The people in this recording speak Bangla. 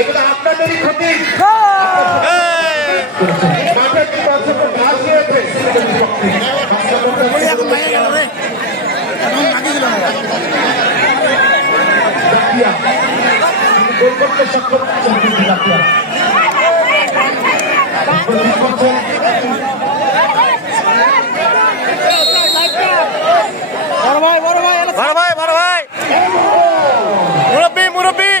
এগুলো আপনাদেরই ক্ষতি। মাঠে কিন্তু অসংখ্য ঘাস রয়েছে। গোল করতে সক্ষম হচ্ছেন। বড় ভাই মুরব্বী মুরব্বী